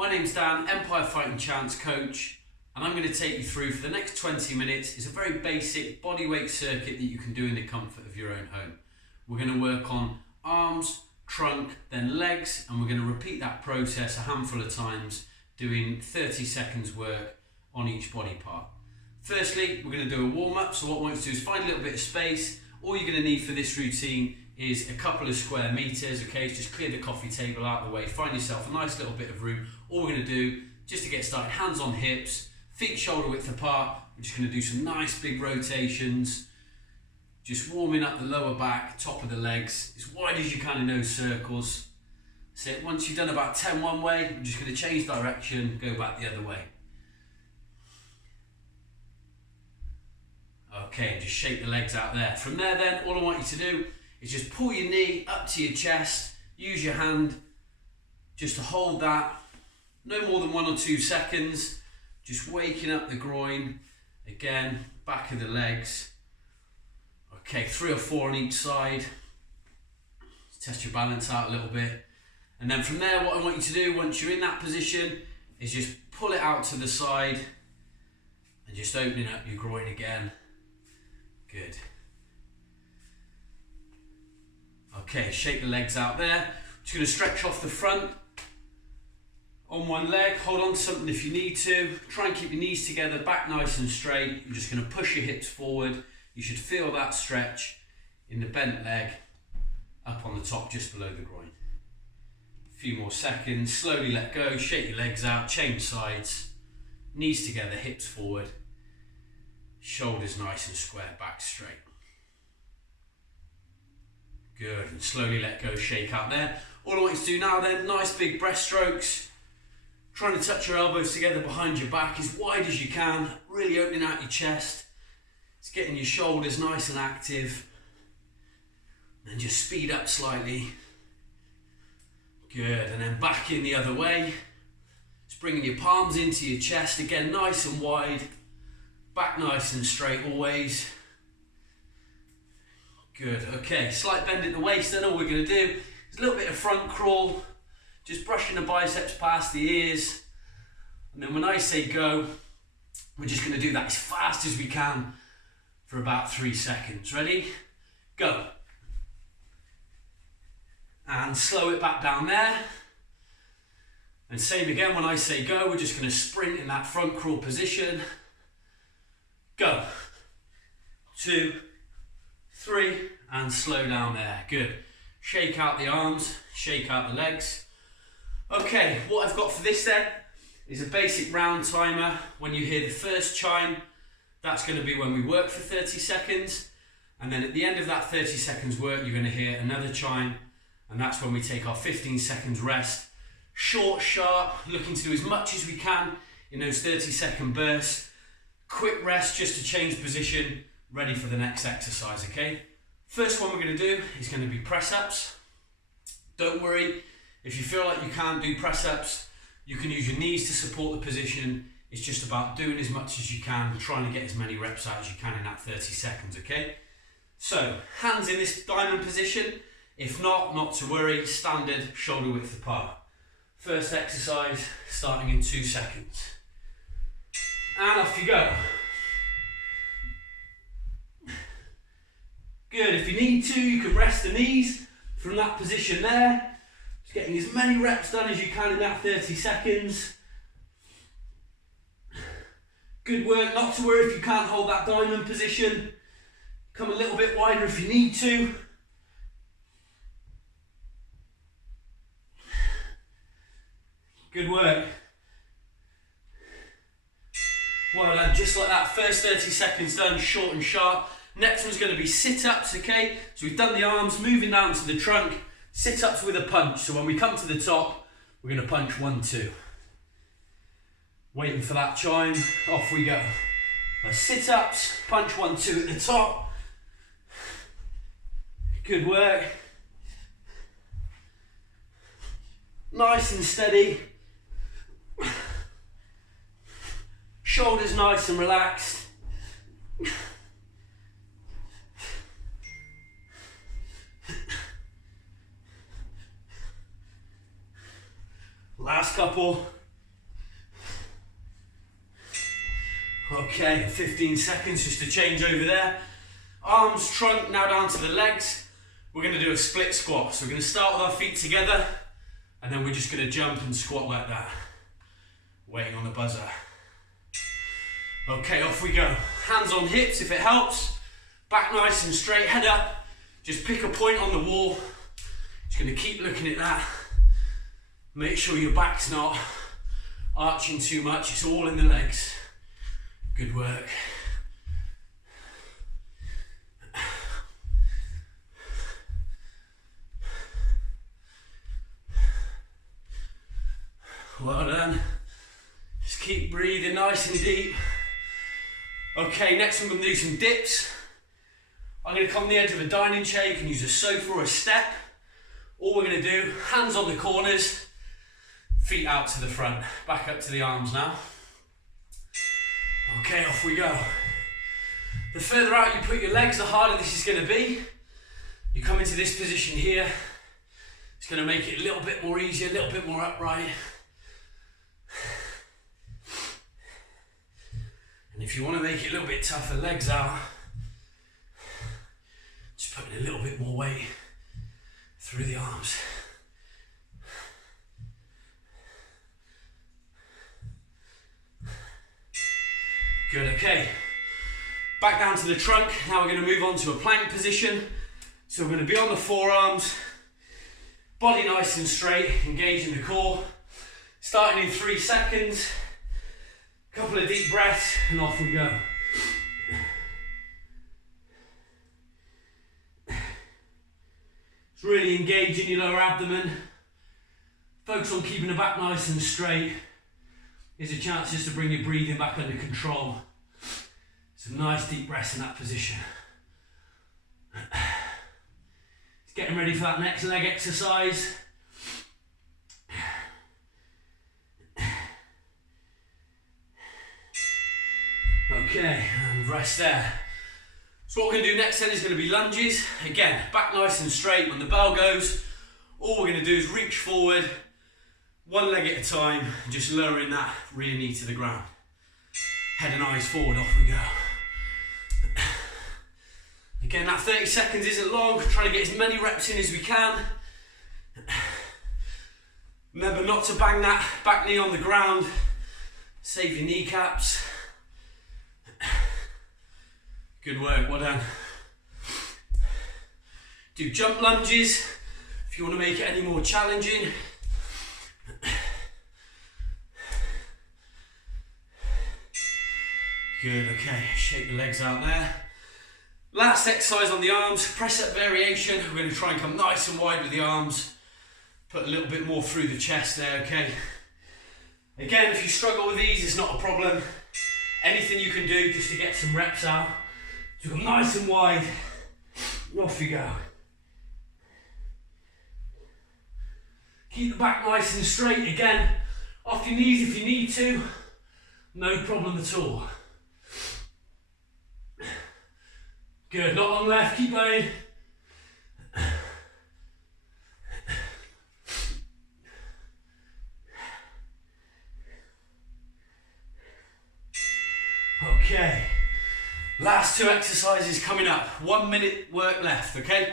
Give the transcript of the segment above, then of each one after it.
My name's Dan, Empire Fighting Chance coach, and I'm going to take you through for the next 20 minutes. It's a very basic bodyweight circuit that you can do in the comfort of your own home. We're going to work on arms, trunk, then legs, and we're going to repeat that process a handful of times, doing 30 seconds work on each body part. Firstly, we're going to do a warm-up. So what I want you to do is find a little bit of space. All you're going to need for this routine is a couple of square meters, okay? Just clear the coffee table out of the way, find yourself a nice little bit of room. All we're going to do, just to get started, hands on hips, feet shoulder width apart. We're just going to do some nice big rotations, just warming up the lower back, top of the legs, as wide as you can in those circles. So once you've done about 10 one way, you're just going to change direction, go back the other way. Okay, just shake the legs out there. From there then, all I want you to do is just pull your knee up to your chest, use your hand just to hold that, no more than 1 or 2 seconds, just waking up the groin, again, back of the legs. Okay, 3 or 4 on each side, test your balance out a little bit. And then from there, what I want you to do once you're in that position is just pull it out to the side and just opening up your groin again. Good. Okay, shake the legs out there. Just going to stretch off the front on one leg. Hold on to something if you need to. Try and keep your knees together, back nice and straight. You're just going to push your hips forward. You should feel that stretch in the bent leg up on the top, just below the groin. A few more seconds. Slowly let go. Shake your legs out. Change sides. Knees together, hips forward. Shoulders nice and square, back straight. Good, and slowly let go, shake out there. All I want you to do now then, nice big breaststrokes. Trying to touch your elbows together behind your back as wide as you can, really opening out your chest. It's getting your shoulders nice and active. And just speed up slightly. Good, and then back in the other way. Just bringing your palms into your chest, again nice and wide. Back nice and straight always. Good, okay, slight bend at the waist, then all we're going to do is a little bit of front crawl, just brushing the biceps past the ears, and then when I say go, we're just going to do that as fast as we can for about 3 seconds. Ready? Go. And slow it back down there. And same again, when I say go, we're just going to sprint in that front crawl position. Go. 2, 3, and slow down there. Good. Shake out the arms, shake out the legs. Okay, what I've got for this then is a basic round timer. When you hear the first chime, that's going to be when we work for 30 seconds. And then at the end of that 30 seconds work, you're going to hear another chime, and that's when we take our 15 seconds rest. Short, sharp, looking to do as much as we can in those 30-second bursts. Quick rest just to change position, ready for the next exercise, okay? First one we're going to do is going to be press-ups. Don't worry, if you feel like you can't do press-ups, you can use your knees to support the position. It's just about doing as much as you can, trying to get as many reps out as you can in that 30 seconds, okay? So, hands in this diamond position. If not, not to worry, standard shoulder width apart. First exercise, starting in 2 seconds. And off you go. Good, if you need to, you can rest the knees from that position there. Just getting as many reps done as you can in that 30 seconds. Good work, not to worry if you can't hold that diamond position. Come a little bit wider if you need to. Good work. Well done, just like that, first 30 seconds done, short and sharp. Next one's going to be sit-ups, okay? So we've done the arms, moving down to the trunk, sit-ups with a punch. So when we come to the top, we're going to punch 1, 2. Waiting for that chime, off we go. Sit-ups, punch 1, 2 at the top. Good work. Nice and steady. Shoulders nice and relaxed. Last couple. Okay, 15 seconds just to change over there. Arms, trunk, now down to the legs. We're going to do a split squat. So we're going to start with our feet together, and then we're just going to jump and squat like that. Waiting on the buzzer. Okay, off we go. Hands on hips if it helps. Back nice and straight, head up. Just pick a point on the wall. Just going to keep looking at that. Make sure your back's not arching too much. It's all in the legs. Good work. Well done. Just keep breathing nice and deep. Okay, next I'm going to do some dips. I'm going to come on the edge of a dining chair. You can use a sofa or a step. All we're going to do, hands on the corners, feet out to the front. Back up to the arms now. Okay, off we go. The further out you put your legs, the harder this is going to be. You come into this position here. It's going to make it a little bit more easier, a little bit more upright. And if you want to make it a little bit tougher, legs out, just putting a little bit more weight through the arms. Good, okay. Back down to the trunk. Now we're going to move on to a plank position. So we're going to be on the forearms, body nice and straight, engaging the core. Starting in 3 seconds. Couple of deep breaths and off we go. It's really engaging your lower abdomen. Focus on keeping the back nice and straight. Here's a chance just to bring your breathing back under control. Some nice deep breaths in that position. Just getting ready for that next leg exercise. Okay, and rest there. So what we're going to do next then is going to be lunges. Again, back nice and straight. When the bell goes, all we're going to do is reach forward, one leg at a time, and just lowering that rear knee to the ground. Head and eyes forward, off we go. Again, that 30 seconds isn't long. We're trying to get as many reps in as we can. Remember not to bang that back knee on the ground. Save your kneecaps. Good work, well done. Do jump lunges if you want to make it any more challenging. Good, okay, shake the legs out there. Last exercise on the arms, press up variation. We're going to try and come nice and wide with the arms. Put a little bit more through the chest there, okay? Again, if you struggle with these, it's not a problem. Anything you can do just to get some reps out. So come nice and wide, and off you go. Keep the back nice and straight. Again, off your knees if you need to, no problem at all. Good, not long left, keep going. Okay. Last 2 exercises coming up. 1 minute work left, okay?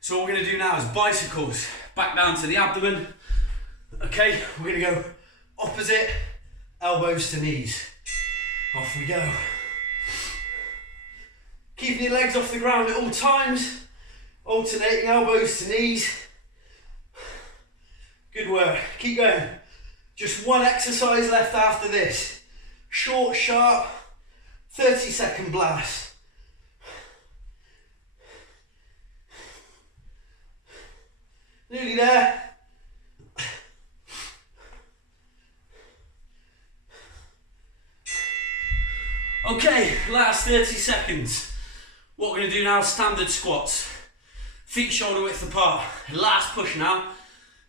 So what we're going to do now is bicycles. Back down to the abdomen. Okay, we're going to go opposite, elbows to knees. Off we go. Keeping your legs off the ground at all times. Alternating elbows to knees. Good work. Keep going. Just 1 exercise left after this. Short, sharp. 30-second blast. Nearly there. Okay, last 30 seconds. What we're going to do now is standard squats. Feet shoulder width apart. Last push now.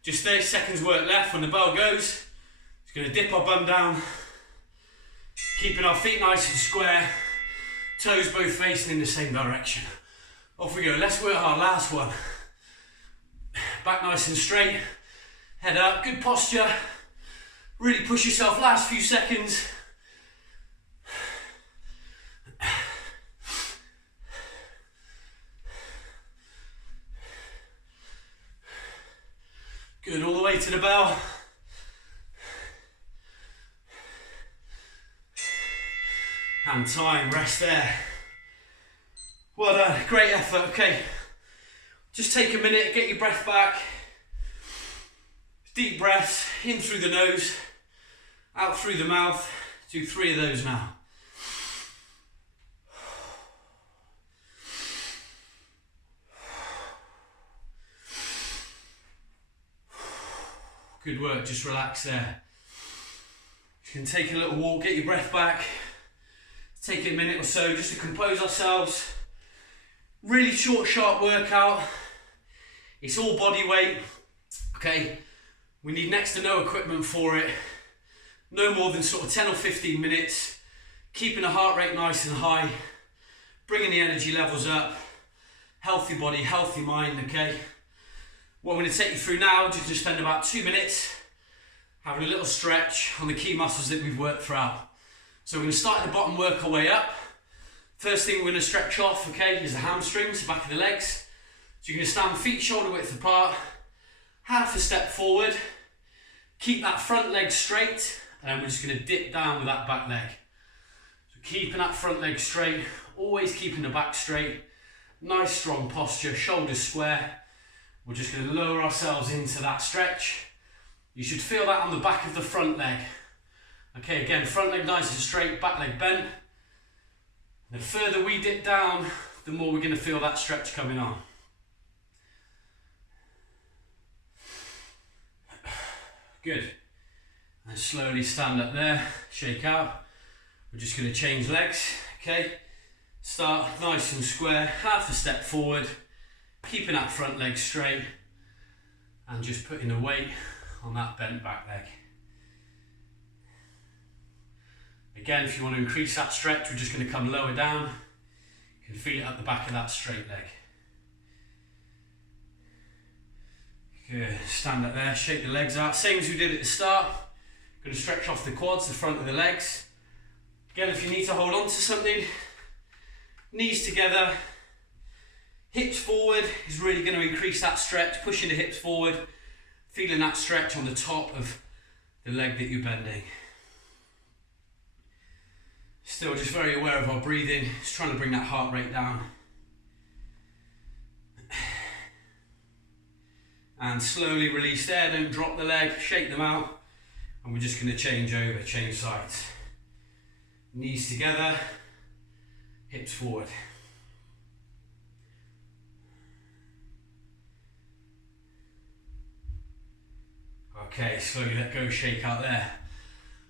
Just 30 seconds work left. When the bell goes, it's going to dip our bum down. Keeping our feet nice and square, toes both facing in the same direction. Off we go, let's work our last one. Back nice and straight, head up, good posture. Really push yourself, last few seconds. way to the bell. And time, rest there. Well done, great effort. Okay, just take a minute, get your breath back. Deep breaths, in through the nose, out through the mouth. Do 3 of those now. Good work, just relax there. You can take a little walk, get your breath back. Take a minute or so just to compose ourselves. Really short, sharp workout. It's all body weight, okay? We need next to no equipment for it. No more than sort of 10 or 15 minutes. Keeping the heart rate nice and high. Bringing the energy levels up. Healthy body, healthy mind, okay? What I'm going to take you through now, just to spend about 2 minutes having a little stretch on the key muscles that we've worked throughout. So we're going to start at the bottom, work our way up. First thing we're going to stretch off, okay, is the hamstrings, the back of the legs. So you're going to stand feet shoulder width apart, half a step forward, keep that front leg straight, and then we're just going to dip down with that back leg. So keeping that front leg straight, always keeping the back straight, nice strong posture, shoulders square. We're just going to lower ourselves into that stretch. You should feel that on the back of the front leg. Okay, again, front leg nice and straight, back leg bent. The further we dip down, the more we're going to feel that stretch coming on. Good. And slowly stand up there, shake out. We're just going to change legs, okay? Start nice and square, half a step forward, keeping that front leg straight, and just putting the weight on that bent back leg. Again, if you want to increase that stretch, we're just going to come lower down. You can feel it at the back of that straight leg. Good, stand up there, shake the legs out. Same as we did at the start. Going to stretch off the quads, the front of the legs. Again, if you need to hold on to something, knees together, hips forward is really going to increase that stretch, pushing the hips forward, feeling that stretch on the top of the leg that you're bending. Still just very aware of our breathing, just trying to bring that heart rate down. And slowly release there, don't drop the leg, shake them out. And we're just going to change over, change sides. Knees together, hips forward. Okay, slowly let go, shake out there.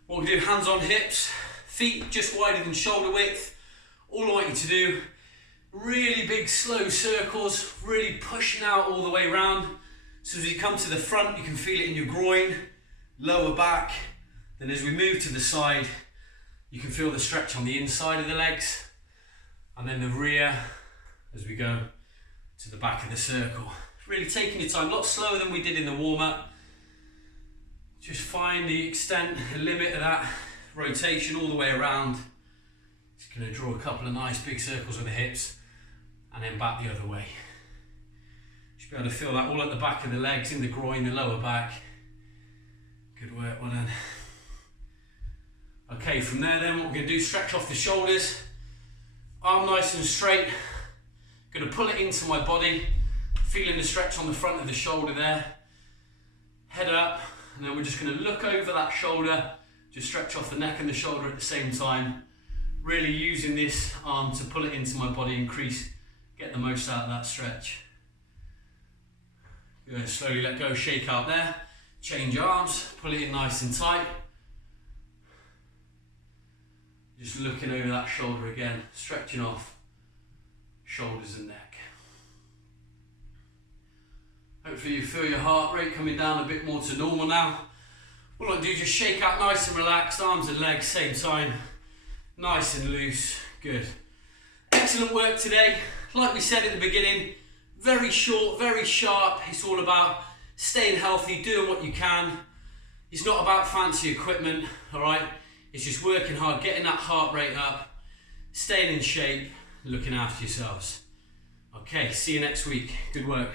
What we do, hands on hips, feet just wider than shoulder width. All I want you to do, really big slow circles, really pushing out all the way around. So as you come to the front, you can feel it in your groin, lower back. Then as we move to the side, you can feel the stretch on the inside of the legs. And then the rear, as we go to the back of the circle. Really taking your time, a lot slower than we did in the warm-up. Just find the extent, the limit of that rotation all the way around. Just going to draw a couple of nice big circles with the hips and then back the other way. Should be able to feel that all at the back of the legs, in the groin, the lower back. Good work, well done. Okay, from there then what we're going to do, stretch off the shoulders, arm nice and straight. Going to pull it into my body, feeling the stretch on the front of the shoulder there. Head up, and then we're just going to look over that shoulder, just stretch off the neck and the shoulder at the same time. Really using this arm to pull it into my body, increase, get the most out of that stretch. Good, slowly let go, shake out there. Change arms, pull it in nice and tight. Just looking over that shoulder again, stretching off shoulders and neck. Hopefully you feel your heart rate coming down a bit more to normal now. What I do, just shake out nice and relaxed, arms and legs same time. Nice and loose, good. Excellent work today. Like we said at the beginning, very short, very sharp. It's all about staying healthy, doing what you can. It's not about fancy equipment, all right? It's just working hard, getting that heart rate up, staying in shape, looking after yourselves. Okay, see you next week. Good work.